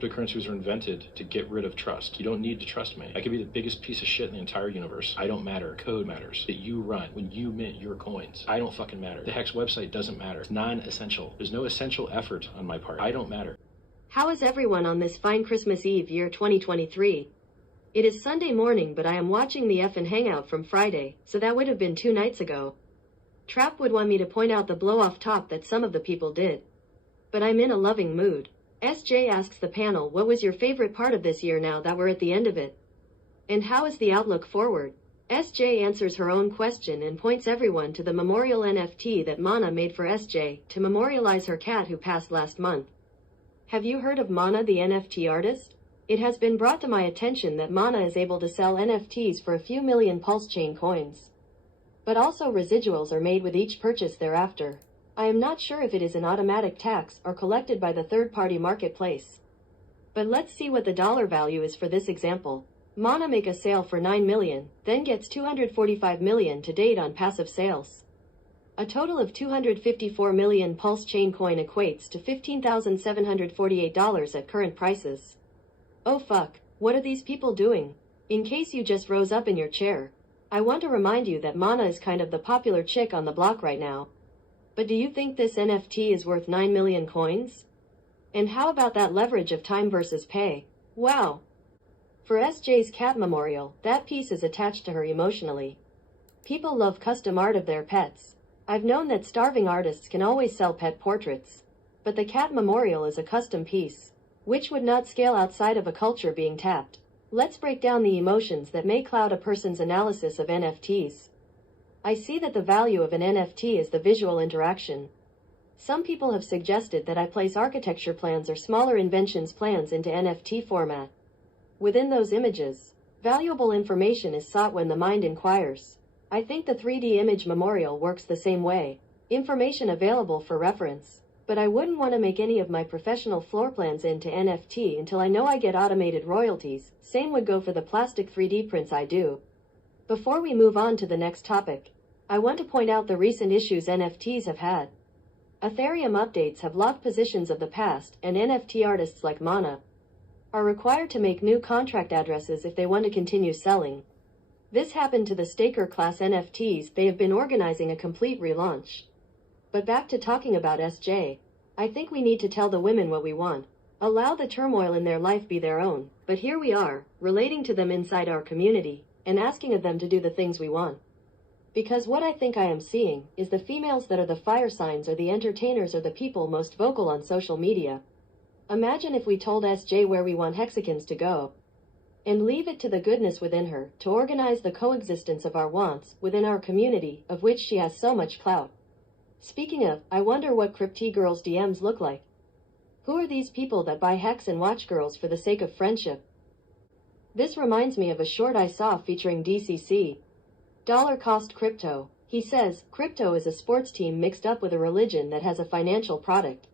Cryptocurrencies were invented to get rid of trust. You don't need to trust me. I could be the biggest piece of shit in the entire universe. I don't matter. Code matters. That you run when you mint your coins. I don't fucking matter. The Hex website doesn't matter. It's non-essential. There's no essential effort on my part. I don't matter. How is everyone on this fine Christmas Eve year 2023? It is Sunday morning, but I am watching the effin' hangout from Friday, so that would have been 2 nights ago. Trap would want me to point out the blow-off top that some of the people did. But I'm in a loving mood. SJ asks the panel, what was your favorite part of this year now that we're at the end of it? And how is the outlook forward? SJ answers her own question and points everyone to the memorial NFT that Mana made for SJ to memorialize her cat who passed last month. Have you heard of Mana, the NFT artist? It has been brought to my attention that Mana is able to sell NFTs for a few million Pulse Chain coins. But also residuals are made with each purchase thereafter. I am not sure if it is an automatic tax or collected by the third-party marketplace. But let's see what the dollar value is for this example. Mana make a sale for 9 million, then gets 245 million to date on passive sales. A total of 254 million Pulse Chain coin equates to $15,748 at current prices. Oh fuck, what are these people doing? In case you just rose up in your chair, I want to remind you that Mana is kind of the popular chick on the block right now. But do you think this NFT is worth 9 million coins? And how about that leverage of time versus pay? Wow! For SJ's cat memorial, that piece is attached to her emotionally. People love custom art of their pets. I've known that starving artists can always sell pet portraits. But the cat memorial is a custom piece, which would not scale outside of a culture being tapped. Let's break down the emotions that may cloud a person's analysis of NFTs. I see that the value of an NFT is the visual interaction. Some people have suggested that I place architecture plans or smaller inventions plans into NFT format. Within those images, valuable information is sought when the mind inquires. I think the 3D image memorial works the same way. Information available for reference. But I wouldn't want to make any of my professional floor plans into NFT until I know I get automated royalties. Same would go for the plastic 3D prints I do. Before we move on to the next topic, I want to point out the recent issues NFTs have had. Ethereum updates have locked positions of the past, and NFT artists like Mana are required to make new contract addresses if they want to continue selling. This happened to the Staker class NFTs. They have been organizing a complete relaunch. But back to talking about SJ. I think we need to tell the women what we want. Allow the turmoil in their life be their own. But here we are, relating to them inside our community, and asking of them to do the things we want. Because what I think I am seeing is the females that are the fire signs or the entertainers or the people most vocal on social media. Imagine if we told SJ where we want hexagons to go. And leave it to the goodness within her to organize the coexistence of our wants within our community, of which she has so much clout. Speaking of, I wonder what Crypty Girls' DMs look like. Who are these people that buy hex and watch girls for the sake of friendship? This reminds me of a short I saw featuring DCC. Dollar cost crypto. He says, crypto is a sports team mixed up with a religion that has a financial product.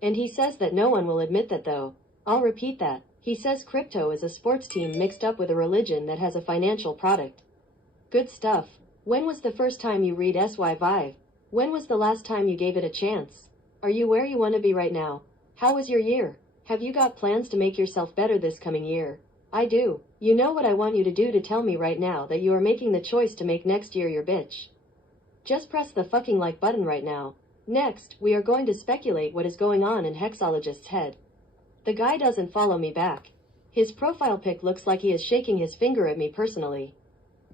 And he says that no one will admit that though. I'll repeat that. He says crypto is a sports team mixed up with a religion that has a financial product. Good stuff. When was the first time you read SY Vive? When was the last time you gave it a chance? Are you where you want to be right now? How was your year? Have you got plans to make yourself better this coming year? I do. You know what I want you to do to tell me right now that you are making the choice to make next year your bitch. Just press the fucking like button right now. Next, we are going to speculate what is going on in Hexologist's head. The guy doesn't follow me back. His profile pic looks like he is shaking his finger at me personally.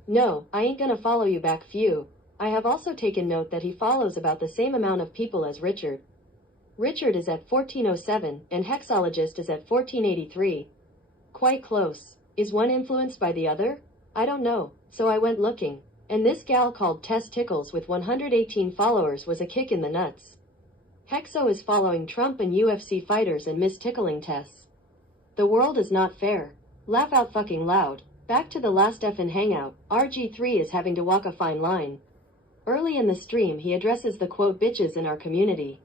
No, I ain't gonna follow you back, few. I have also taken note that he follows about the same amount of people as Richard. Richard is at 1407 and Hexologist is at 1483. Quite close. Is one influenced by the other? I don't know, so I went looking. And this gal called Tess Tickles with 118 followers was a kick in the nuts. Hexo is following Trump and UFC fighters and Miss Tickling Tess. The world is not fair. Laugh out fucking loud. Back to the last effin' hangout, RG3 is having to walk a fine line. Early in the stream he addresses the quote bitches in our community.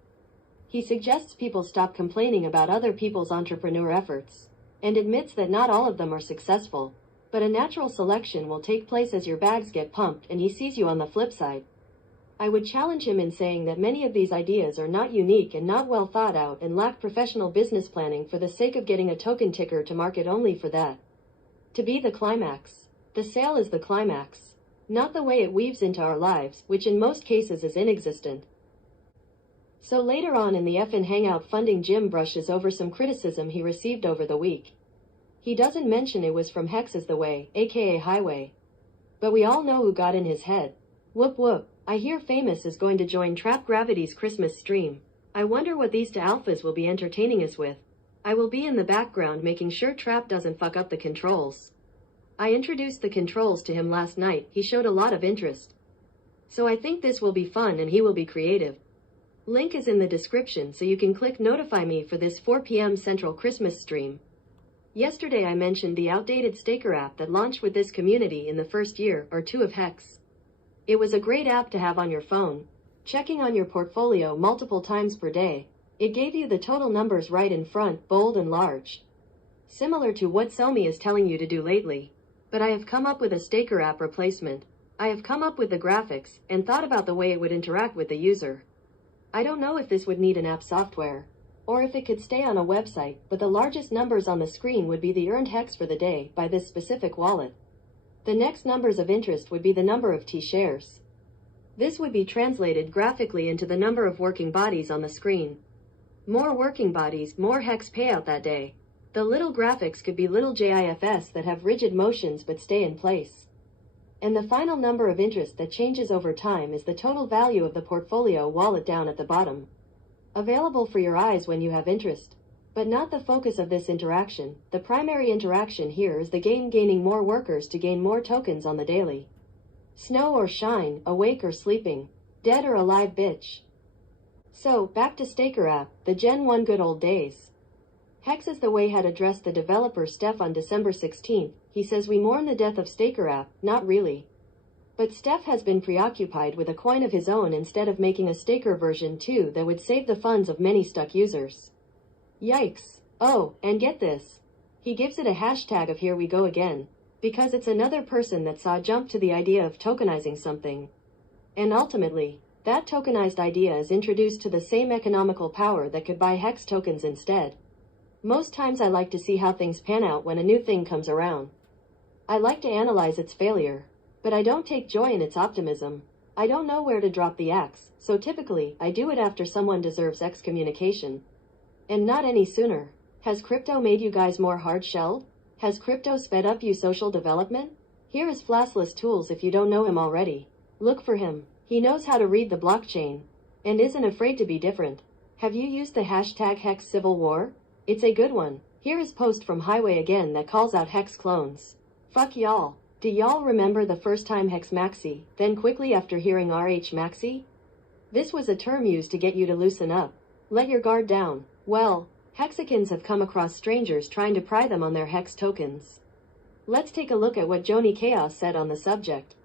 He suggests people stop complaining about other people's entrepreneur efforts, and admits that not all of them are successful, but a natural selection will take place as your bags get pumped and he sees you on the flip side. I would challenge him in saying that many of these ideas are not unique and not well thought out and lack professional business planning for the sake of getting a token ticker to market only for that. To be the climax. The sale is the climax. Not the way it weaves into our lives, which in most cases is inexistent. So later on in the FN Hangout funding, Jim brushes over some criticism he received over the week. He doesn't mention it was from Hex is the Way, aka Highway. But we all know who got in his head. Whoop whoop. I hear Famous is going to join Trap Gravity's Christmas stream. I wonder what these two alphas will be entertaining us with. I will be in the background making sure Trap doesn't fuck up the controls. I introduced the controls to him last night. He showed a lot of interest. So I think this will be fun and he will be creative. Link is in the description so you can click notify me for this 4 p.m. Central Christmas stream. Yesterday I mentioned the outdated Staker app that launched with this community in the first year or two of Hex. It was a great app to have on your phone. Checking on your portfolio multiple times per day. It gave you the total numbers right in front, bold and large. Similar to what Selmy is telling you to do lately. But I have come up with a Staker app replacement. I have come up with the graphics and thought about the way it would interact with the user. I don't know if this would need an app software, or if it could stay on a website, but the largest numbers on the screen would be the earned Hex for the day by this specific wallet. The next numbers of interest would be the number of T shares. This would be translated graphically into the number of working bodies on the screen. More working bodies, more Hex payout that day. The little graphics could be little GIFs that have rigid motions but stay in place. And the final number of interest that changes over time is the total value of the portfolio wallet down at the bottom. Available for your eyes when you have interest. But not the focus of this interaction. The primary interaction here is the game gaining more workers to gain more tokens on the daily. Snow or shine, awake or sleeping, dead or alive bitch. So, back to Staker app, the Gen 1 good old days. Hex is the Way had addressed the developer Steph on December 16th. He says we mourn the death of Staker app, not really. But Steph has been preoccupied with a coin of his own instead of making a Staker version 2 that would save the funds of many stuck users. Yikes. Oh, and get this. He gives it a hashtag of here we go again, because it's another person that saw jump to the idea of tokenizing something. And ultimately, that tokenized idea is introduced to the same economical power that could buy Hex tokens instead. Most times I like to see how things pan out when a new thing comes around. I like to analyze its failure, but I don't take joy in its optimism. I don't know where to drop the axe, so typically, I do it after someone deserves excommunication. And not any sooner. Has crypto made you guys more hard-shelled? Has crypto sped up you social development? Here is Flashless Tools if you don't know him already. Look for him. He knows how to read the blockchain, and isn't afraid to be different. Have you used the hashtag Hex Civil War? It's a good one. Here is post from Highway again that calls out Hex clones. Fuck y'all. Do y'all remember the first time Hex Maxi, then quickly after hearing RH Maxi? This was a term used to get you to loosen up. Let your guard down. Well, Hexicans have come across strangers trying to pry them on their Hex tokens. Let's take a look at what Joni Chaos said on the subject.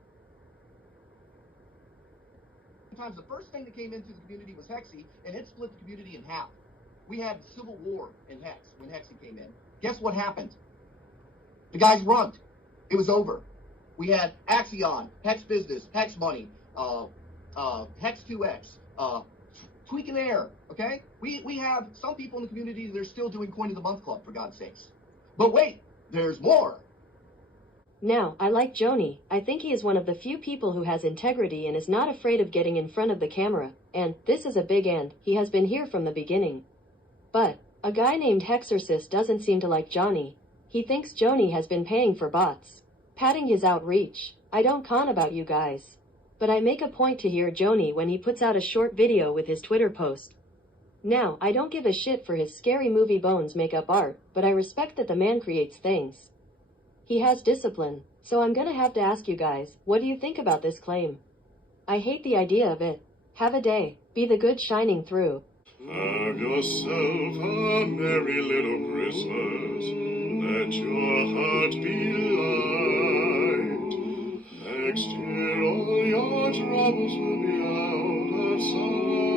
Sometimes the first thing that came into the community was Hexy, and it split the community in half. We had civil war in Hex when Hexy came in. Guess what happened? The guys run. It was over. We had Axion, Hex Business, Hex Money, Hex 2X, Tweaking Air, okay? We have some people in the community that are still doing Coin of the Month Club, for God's sakes. But wait, there's more. Now, I like Joni. I think he is one of the few people who has integrity and is not afraid of getting in front of the camera. And, this is a big and, he has been here from the beginning. But, a guy named Hexorcist doesn't seem to like Johnny. He thinks Joni has been paying for bots. Padding his outreach. I don't con about you guys. But I make a point to hear Joni when he puts out a short video with his Twitter post. Now, I don't give a shit for his scary movie bones makeup art, but I respect that the man creates things. He has discipline, so I'm gonna have to ask you guys, what do you think about this claim? I hate the idea of it. Have a day. Be the good shining through. Have yourself a merry little Christmas. Let your heart be light. Next year all your troubles will be out of sight.